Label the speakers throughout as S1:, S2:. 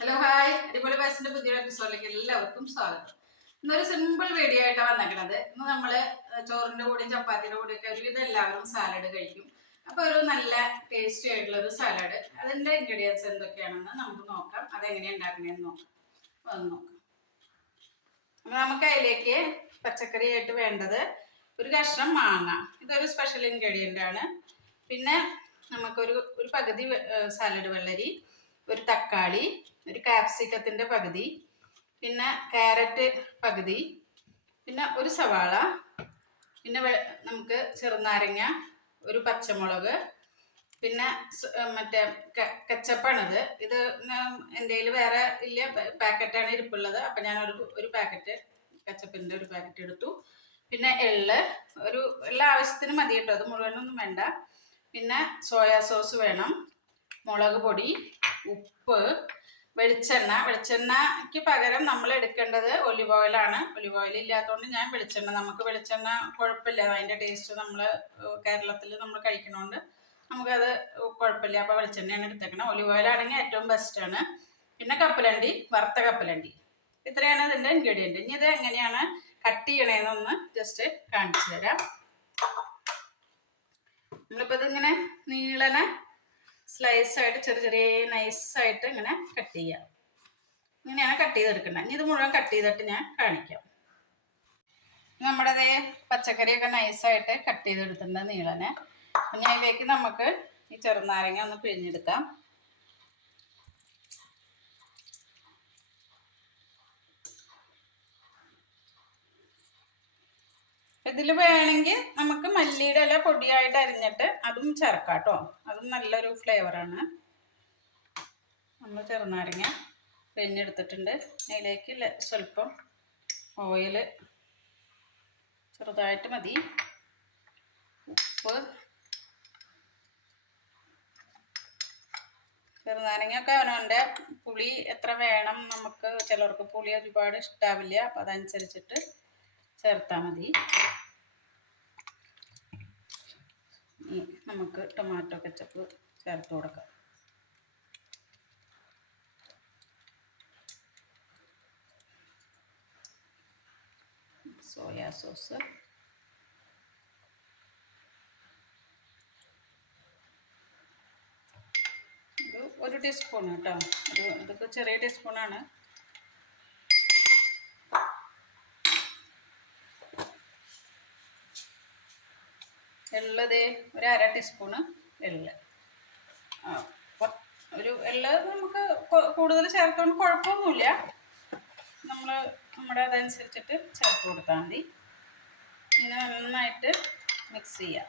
S1: Hello hi അടിപൊളി വയസ്സിന്റെ പുതിയ എപ്പിസോഡിലേക്ക് എല്ലാവർക്കും സ്വാഗതം. ഇന്നൊരു സിമ്പിൾ വീഡിയോ ആയിട്ടാണ് വന്നേക്കണത്. ഇന്ന് നമ്മൾ ചോറിന്റെ കൂടെയും ചപ്പാത്തിയുടെ കൂടെ ഒക്കെ ഒരുവിധം എല്ലാവരും സാലഡ് കഴിക്കും. അപ്പൊ ഒരു നല്ല ടേസ്റ്റി ആയിട്ടുള്ള ഒരു സാലഡ് അതിന്റെ ഇൻഗ്രീഡിയൻസ് എന്തൊക്കെയാണെന്ന് നമുക്ക് നോക്കാം. അതെങ്ങനെയാണ് ഉണ്ടാക്കണേന്ന് നോക്കാം. അത് നോക്കാം. നമുക്ക് അതിലേക്ക് പച്ചക്കറി ആയിട്ട് വേണ്ടത് ഒരു കഷ്ണം മാങ്ങ. ഇതൊരു സ്പെഷ്യൽ ഇൻഗ്രീഡിയന്റ് ആണ്. പിന്നെ നമുക്കൊരു ഒരു പകുതി സാലഡ് വെള്ളരി ഒരു തക്കാളി ഒരു കാപ്സിക്കത്തിന്റെ പകുതി പിന്നെ ക്യാരറ്റ് പകുതി പിന്നെ ഒരു സവാള പിന്നെ നമുക്ക് ചെറുനാരങ്ങ ഒരു പച്ചമുളക് പിന്നെ മറ്റേ കച്ചപ്പാണിത്. ഇത് എന്റെ കയ്യിൽ വേറെ ഇല്ല പാക്കറ്റാണ് ഇരിപ്പുള്ളത്. അപ്പം ഞാൻ ഒരു ഒരു പാക്കറ്റ് കച്ചപ്പിന്റെ ഒരു പാക്കറ്റ് എടുത്തു. പിന്നെ എള്ള് ഒരു എല്ലാ ആവശ്യത്തിന് മതി കേട്ടോ. അത് മുഴുവനൊന്നും വേണ്ട. പിന്നെ സോയാ സോസ് വേണം. മുളക് പൊടി ഉപ്പ് വെളിച്ചെണ്ണ. വെളിച്ചെണ്ണയ്ക്ക് പകരം നമ്മൾ എടുക്കേണ്ടത് ഒലിവ് ഓയിലാണ് ഒലിവ് ഓയിൽ ഇല്ലാത്തതുകൊണ്ട് ഞാൻ വെളിച്ചെണ്ണ നമുക്ക് വെളിച്ചെണ്ണ കുഴപ്പമില്ല. അതിന്റെ ടേസ്റ്റ് നമ്മൾ കേരളത്തിൽ നമ്മൾ കഴിക്കണോണ്ട് നമുക്കത് കുഴപ്പമില്ല. അപ്പോൾ വെളിച്ചെണ്ണയാണ് എടുത്തേക്കണം. ഒലിവ് ഓയിലാണെങ്കിൽ ഏറ്റവും ബെസ്റ്റാണ് പിന്നെ കപ്പലണ്ടി വറുത്ത കപ്പലണ്ടി. ഇത്രയാണ് ഇതിന്റെ ഇൻഗ്രീഡിയന്റ് ഇനി ഇത് എങ്ങനെയാണ് കട്ട് ചെയ്യണേന്നൊന്ന് ജസ്റ്റ് കാണിച്ചു തരാം. നമ്മളിപ്പോൾ ഇതിങ്ങനെ നീളനെ സ്ലൈസ് ആയിട്ട് ചെറിയ ചെറിയ നൈസ് ആയിട്ട് ഇങ്ങനെ കട്ട് ചെയ്യാം. ഇങ്ങനെയാണ് കട്ട് ചെയ്തെടുക്കുന്നത് ഇനി ഇത് മുഴുവൻ കട്ട് ചെയ്തിട്ട് ഞാൻ കാണിക്കാം. നമ്മുടെ പച്ചക്കറിയൊക്കെ നൈസായിട്ട് കട്ട് ചെയ്തെടുത്തിട്ടുണ്ട് നീളനെ. പിന്നെ അതിലേക്ക് നമുക്ക് ഈ ചെറുനാരങ്ങ ഒന്ന് പിഴിഞ്ഞെടുക്കാം. ഇതിൽ വേണമെങ്കിൽ നമുക്ക് മല്ലിയുടെ ഇല പൊടിയായിട്ട് അരിഞ്ഞിട്ട് അതും ചേർക്കാം കേട്ടോ. അതും നല്ലൊരു ഫ്ലേവറാണ് നമ്മൾ ചെറുനാരങ്ങ വെഞ്ഞെടുത്തിട്ടുണ്ട് അതിലേക്ക് സ്വല്പം ഓയിൽ ചെറുതായിട്ട് മതി. ഉപ്പ്. ചെറുനാരങ്ങയൊക്കെ അവനവന്റെ പുളി എത്ര വേണം നമുക്ക് ചിലർക്ക് പുളി ഒരുപാട് ഇഷ്ടാവില്ല. അപ്പം അതനുസരിച്ചിട്ട് ചേർത്താൽ മതി. ഇനി നമുക്ക് ടൊമാറ്റോ കെച്ചപ്പ് ചേർത്ത് കൊടുക്കാം. Soya sauce. ഒരു ടീസ്പൂൺ കേട്ടോ ഒരു ഇതൊക്കെ ചെറിയ ടീസ്പൂണാണ് എള്ളത് ഒരു അര ടീസ്പൂണ് എള്ള്. ഒരു എള്ള് നമുക്ക് കൂടുതൽ ചേർത്തുകൊണ്ട് കുഴപ്പമൊന്നുമില്ല. നമ്മൾ നമ്മുടെ അതനുസരിച്ചിട്ട് ചേർത്ത് കൊടുത്താൽ മതി. ഇങ്ങനെ നന്നായിട്ട് മിക്സ് ചെയ്യാം.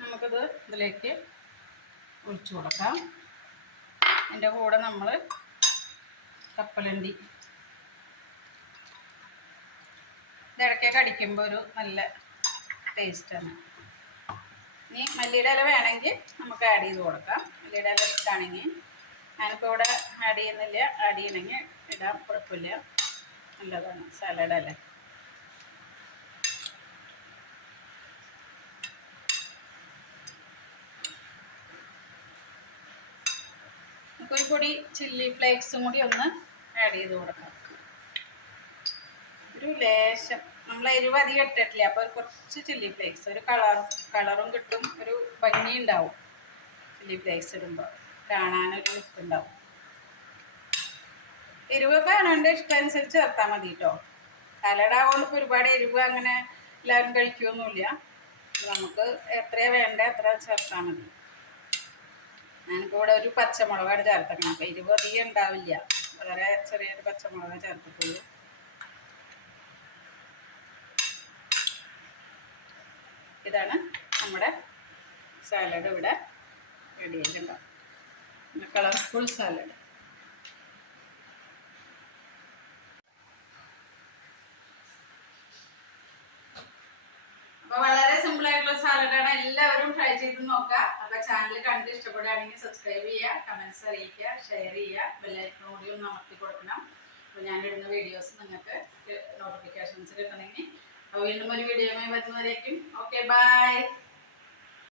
S1: നമുക്കത് ഇതിലേക്ക് ഒഴിച്ചു കൊടുക്കാം. അതിന്റെ കൂടെ നമ്മൾ കപ്പലണ്ടി ഇത് ഇടയ്ക്കൊക്കെ അടിക്കുമ്പോൾ ഒരു നല്ല ടേസ്റ്റാണ് ഇനി മല്ലിയുടെ ഇല വേണമെങ്കിൽ നമുക്ക് ആഡ് ചെയ്ത് കൊടുക്കാം. മല്ലിയുടെ ഇല ഇഷ്ടമാണെങ്കിൽ ഞാനിപ്പോൾ ഇവിടെ ആഡ് ചെയ്യുന്നില്ല. ആഡ് ചെയ്യണമെങ്കിൽ ഇടാം കുഴപ്പമില്ല. നല്ലതാണ് സാലഡ് അല്ലേ? നമുക്കൊരു പൊടി ചില്ലി ഫ്ലേക്സും കൂടി ഒന്ന് ആഡ് ചെയ്ത് കൊടുക്കാം. ഒരു ലേശം നമ്മൾ എരിവ് അധികം ഇട്ടിട്ടില്ല. അപ്പോൾ ഒരു കുറച്ച് ചില്ലി ഫ്ലേക്സ് ഒരു കളർ കളറും കിട്ടും ഒരു ഭംഗി ഉണ്ടാവും. ചില്ലി ഫ്ലേക്സ് ഇടുമ്പോൾ കാണാനൊരു ഉണ്ടാവും. എരിവൊക്കെ അവനവന്റെ ഇഷ്ടമനുസരിച്ച് ചേർത്താൽ മതി കേട്ടോ കലടാവുകൊണ്ട് ഇപ്പോൾ ഒരുപാട് എരിവ് അങ്ങനെ എല്ലാവരും കഴിക്കുമൊന്നുമില്ല നമുക്ക് എത്രയാണ് വേണ്ട എത്ര ചേർത്താൽ മതി. ഞാനിപ്പോൾ ഒരു പച്ചമുളകാണ് ചേർത്തേക്കണം അപ്പോൾ എരിവ് അധികം ഉണ്ടാവില്ല. വളരെ ചെറിയൊരു പച്ചമുളക് ചേർത്തിട്ടുള്ളൂ ഇതാണ് നമ്മുടെ സാലഡ് ഇവിടെ റെഡി ആയിട്ടുണ്ടാവും കളർഫുൾ സാലഡ് അപ്പൊ വളരെ സിമ്പിൾ ആയിട്ടുള്ള സാലഡാണ് എല്ലാവരും ട്രൈ ചെയ്ത് നോക്കുക. അപ്പൊ ചാനൽ കണ്ട് ഇഷ്ടപ്പെടുകയാണെങ്കിൽ സബ്സ്ക്രൈബ് ചെയ്യുക കമന്റ്സ് അറിയിക്കുക ഷെയർ ചെയ്യുക. ബെല്ലൈക്കൺ കൂടി ഒന്ന് അമർത്തി കൊടുക്കണം. അപ്പോൾ ഞാനിടുന്ന വീഡിയോസ് നിങ്ങൾക്ക് നോട്ടിഫിക്കേഷൻസ് കിട്ടണമെങ്കിൽ വീണ്ടും ഒരു വീഡിയോയുമായി വരുന്നവരേക്കും. Okay bye